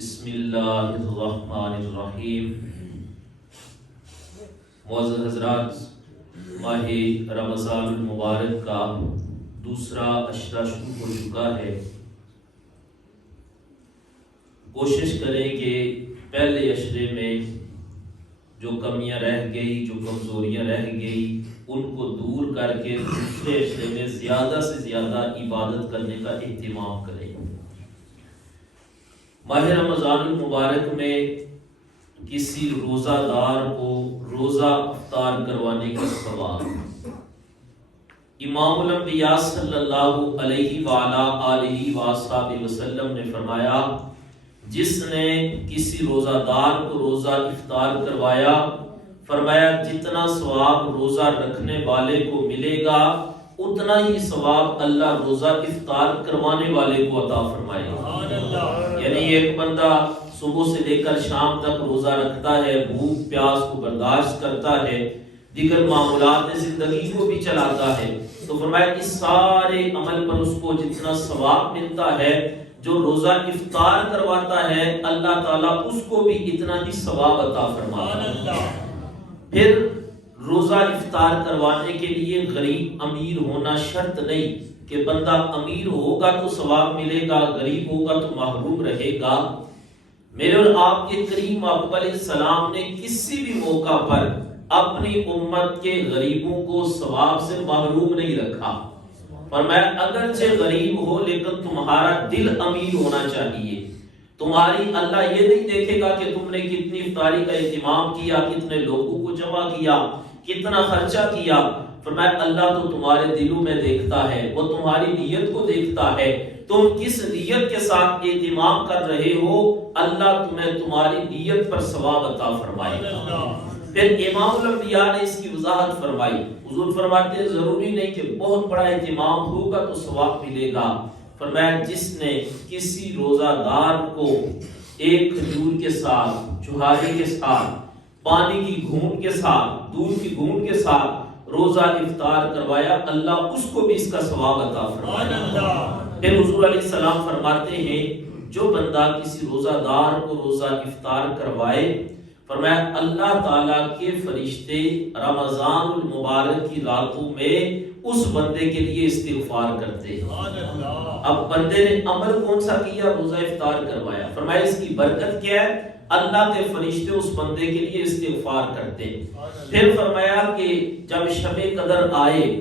بسم اللہ الرحمن الرحیم۔ معزز حضرات، ماہ رمضان المبارک کا دوسرا اشرہ شروع ہو چکا ہے۔ کوشش کریں کہ پہلے اشرے میں جو کمیاں رہ گئی، جو کمزوریاں رہ گئی، ان کو دور کر کے دوسرے اشرے میں زیادہ سے زیادہ عبادت کرنے کا اہتمام کریں۔ ماہ رمضان المبارک میں کسی روزہ دار کو روزہ افطار کروانے کا ثواب امام الانبیاء صلی اللہ علیہ وآلہ آلہ وصحبہ وسلم نے فرمایا، جس نے کسی روزہ دار کو روزہ افطار کروایا، فرمایا جتنا ثواب روزہ رکھنے والے کو ملے گا اتنا ہی ثواب اللہ روزہ افطار کروانے والے کو عطا فرمائے گا۔ یعنی ایک بندہ صبح سے لے کر شام تک روزہ رکھتا ہے، بھوک پیاس کو برداشت کرتا ہے، دیگر معمولات زندگی کو بھی چلاتا ہے، تو فرمایا اس سارے عمل پر اس کو جتنا ثواب ملتا ہے، جو روزہ افطار کرواتا ہے اللہ تعالیٰ اس کو بھی اتنا ہی ثواب عطا فرماتا ہے۔ پھر روزہ افطار کروانے کے لیے غریب امیر ہونا شرط نہیں کہ بندہ امیر ہوگا تو ثواب ملے گا، غریب ہوگا تو محروم رہے گا۔ میرے اور آپ کے کریم آقا علیہ السلام نے کسی بھی موقع پر اپنی امت کے غریبوں کو ثواب سے محروم نہیں رکھا۔ فرمایا اگرچہ غریب ہو لیکن تمہارا دل امیر ہونا چاہیے۔ تمہاری اللہ یہ نہیں دیکھے گا کہ تم نے کتنی افطاری کا اہتمام کیا، کتنے لوگوں کو جمع کیا، کتنا خرچہ کیا۔ فرمایا اللہ تو تمہارے دلوں میں دیکھتا ہے، وہ تمہاری نیت کو دیکھتا ہے، تم کس نیت کے ساتھ اہتمام کر رہے ہو، اللہ تمہیں تمہاری نیت پر ثواب عطا فرمائے گا۔ پھر امام الانبیاء نے اس کی وضاحت فرمائی۔ حضور فرماتے ہیں ضروری نہیں کہ بہت بڑا اہتمام ہوگا تو ثواب ملے گا۔ فرمایا جس نے کسی روزہ دار کو ایک کھجور کے ساتھ، چوہاری کے ساتھ، پانی کی گھونٹ کے ساتھ، دودھ کی گھونٹ کے ساتھ روزہ افطار کروایا، اللہ اس کو بھی اس کا ثواب عطا فرمایا۔ پھر حضور علیہ السلام فرماتے ہیں جو بندہ کسی روزہ دار کو روزہ افطار کروائے، فرمایا اللہ تعالیٰ کے فرشتے رمضان المبارک کی راتوں میں اس بندے کے لیے استغفار کرتے ہیں۔ اب بندے نے عمل کون سا کیا؟ روزہ افطار کروایا۔ فرمایا اس کی برکت کیا ہے؟ اللہ کے فرشتے اس بندے کے لیے استغفار کرتے ہیں۔ پھر فرمایا کہ جب شب قدر آئے،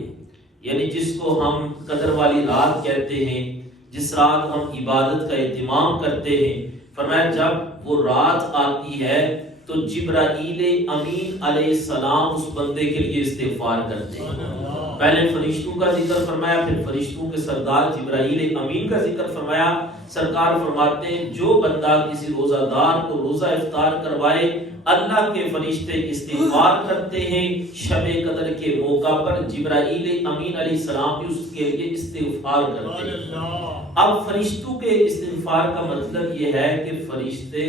یعنی جس کو ہم قدر والی رات کہتے ہیں، جس رات ہم عبادت کا اہتمام کرتے ہیں، فرمایا جب وہ رات آتی ہے تو جبرائیل امین علیہ السلام اس بندے کے لیے استغفار کرتے ہیں۔ پہلے فرشتوں کا ذکر فرمایا، پھر فرشتوں کے سردار جبرائیل امین کا ذکر فرمایا۔ سرکار فرماتے ہیں جو بندہ کسی روزہ دار کو روزہ افطار کروائے، اللہ کے فرشتے استغفار کرتے ہیں۔ شب قدر کے موقع پر جبرائیل امین علیہ السلام بھی اس کے لیے استغفار کرتے ہیں۔ اب فرشتوں کے استغفار کا مطلب یہ ہے کہ فرشتے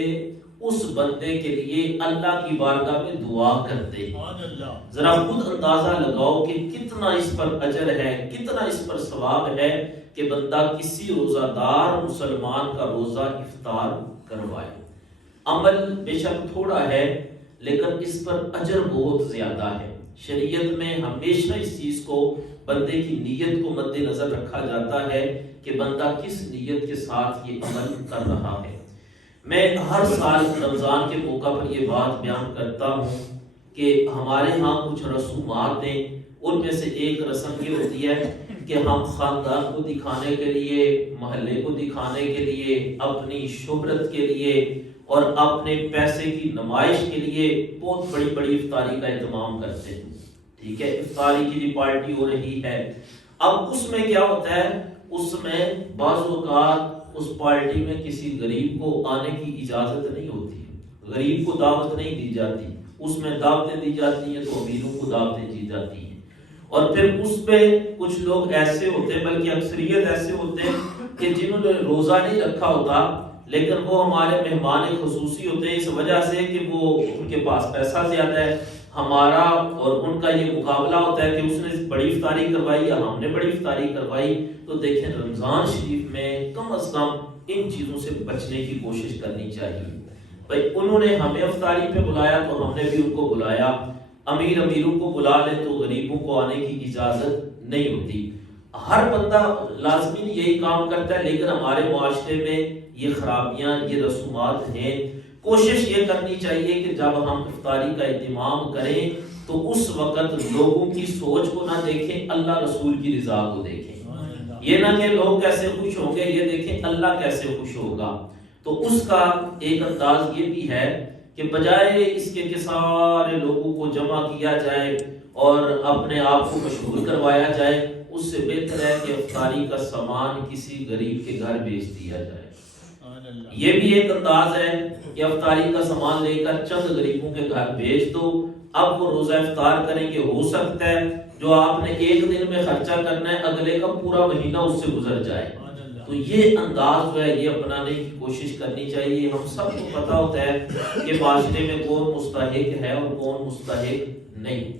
اس بندے کے لیے اللہ کی بارگاہ میں دعا کرتے ہیں۔ ذرا خود اندازہ لگاؤ کہ کتنا اس پر اجر ہے، کتنا اس پر ثواب ہے کہ بندہ کسی روزہ دار مسلمان کا روزہ افطار کروائے۔ عمل بے شک تھوڑا ہے لیکن اس پر اجر بہت زیادہ ہے۔ شریعت میں ہمیشہ اس چیز کو، بندے کی نیت کو مد نظر رکھا جاتا ہے کہ بندہ کس نیت کے ساتھ یہ عمل کر رہا ہے۔ میں ہر سال رمضان کے موقع پر یہ بات بیان کرتا ہوں کہ ہمارے ہاں کچھ رسومات ہیں، ان میں سے ایک رسم یہ ہوتی ہے کہ ہم خاندان کو دکھانے کے لیے، محلے کو دکھانے کے لیے، اپنی شہرت کے لیے اور اپنے پیسے کی نمائش کے لیے بہت بڑی بڑی افطاری کا اہتمام کرتے ہیں۔ ٹھیک ہے، افطاری کی بھی پارٹی ہو رہی ہے۔ اب اس میں کیا ہوتا ہے، اس میں بعض اوقات اس پارٹی میں کسی غریب کو آنے کی اجازت نہیں ہوتی، غریب کو دعوت نہیں دی جاتی، اس میں دعوتیں دی جاتی ہیں تو امیروں کو دعوتیں دی جاتی ہیں۔ اور پھر اس پہ کچھ لوگ ایسے ہوتے ہیں، بلکہ اکثریت ایسے ہوتے ہیں کہ جنہوں نے روزہ نہیں رکھا ہوتا لیکن وہ ہمارے مہمان خصوصی ہوتے ہیں، اس وجہ سے کہ وہ ان کے پاس پیسہ زیادہ ہے۔ ہمارا اور ان کا یہ مقابلہ ہوتا ہے کہ اس نے بڑی افطاری کروائی یا ہم نے بڑی افطاری کروائی۔ تو دیکھیں رمضان شریف میں کم از کم ان چیزوں سے بچنے کی کوشش کرنی چاہیے۔ بھائی انہوں نے ہمیں افطاری پہ بلایا تو ہم نے بھی ان کو بلایا، امیروں کو بلا لے تو غریبوں کو آنے کی اجازت نہیں ہوتی۔ ہر بندہ لازمی یہی کام کرتا ہے، لیکن ہمارے معاشرے میں یہ خرابیاں، یہ رسومات ہیں۔ کوشش یہ کرنی چاہیے کہ جب ہم افطاری کا اہتمام کریں تو اس وقت لوگوں کی سوچ کو نہ دیکھیں، اللہ رسول کی رضا کو دیکھیں۔ یہ نہ کہ لوگ کیسے خوش ہوں گے، یہ دیکھیں اللہ کیسے خوش ہوگا۔ تو اس کا ایک انداز یہ بھی ہے کہ بجائے اس کے کہ سارے لوگوں کو جمع کیا جائے اور اپنے آپ کو مشغول کروایا جائے، اس سے بہتر ہے کہ افطاری کا سامان کسی غریب کے گھر بھیج دیا جائے۔ یہ بھی ایک انداز ہے کہ افطاری کا سامان لے کر چند غریبوں کے گھر بھیج دو، اب وہ روزہ افطار کریں گے، ہو سکتا ہے جو آپ نے ایک دن میں خرچہ کرنا ہے اگلے کا پورا مہینہ اس سے گزر جائے۔ تو یہ انداز جو ہے یہ اپنانے کی کوشش کرنی چاہیے۔ ہم سب کو پتا ہوتا ہے کہ معاشرے میں کون مستحق ہے اور کون مستحق نہیں۔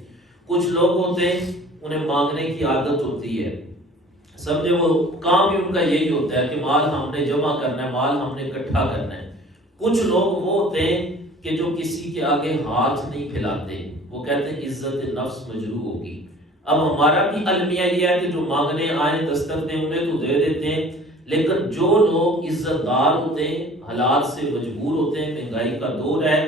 کچھ لوگ ہوتے ہیں انہیں مانگنے کی عادت ہوتی ہے، سمجھے وہ کام ہی ان کا یہی ہوتا ہے کہ مال ہم نے جمع کرنا ہے، مال ہم نے اکٹھا کرنا ہے۔ کچھ لوگ وہ ہوتے ہیں کہ جو کسی کے آگے ہاتھ نہیں پھیلاتے، وہ کہتے ہیں عزت نفس مجروح ہوگی۔ اب ہمارا بھی المیہ یہ ہے کہ جو مانگنے آئے دستک دیں انہیں تو دے دیتے ہیں، لیکن جو لوگ عزت دار ہوتے ہیں، حالات سے مجبور ہوتے ہیں، مہنگائی کا دور ہے،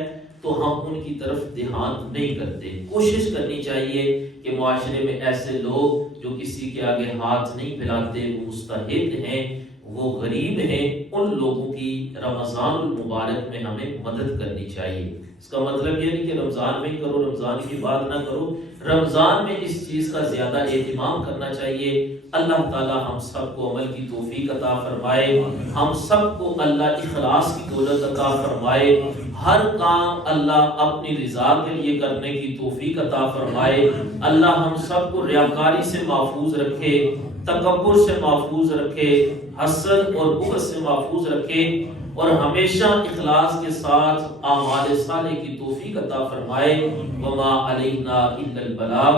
تو ہم ان کی طرف دھیان نہیں کرتے۔ کوشش کرنی چاہیے کہ معاشرے میں ایسے لوگ جو کسی کے آگے ہاتھ نہیں پھیلاتے، وہ مستحق ہیں، وہ غریب ہیں، ان لوگوں کی رمضان المبارک میں ہمیں مدد کرنی چاہیے۔ اس کا مطلب یہ نہیں کہ رمضان میں ہی کرو، رمضان کی بات نہ کرو، رمضان میں اس چیز کا زیادہ اہتمام کرنا چاہیے۔ اللہ تعالی ہم سب کو عمل کی توفیق عطا فرمائے، ہم سب کو اللہ اخلاص کی دولت عطا فرمائے، ہر کام اللہ اپنی رضا کے لیے کرنے کی توفیق عطا فرمائے۔ اللہ ہم سب کو ریاکاری سے محفوظ رکھے، تکبر سے محفوظ رکھے، حسد اور بغض سے محفوظ رکھے، اور ہمیشہ اخلاص کے ساتھ اعمال صالح کی توفیق عطا فرمائے۔ وما علینا الا البلاغ۔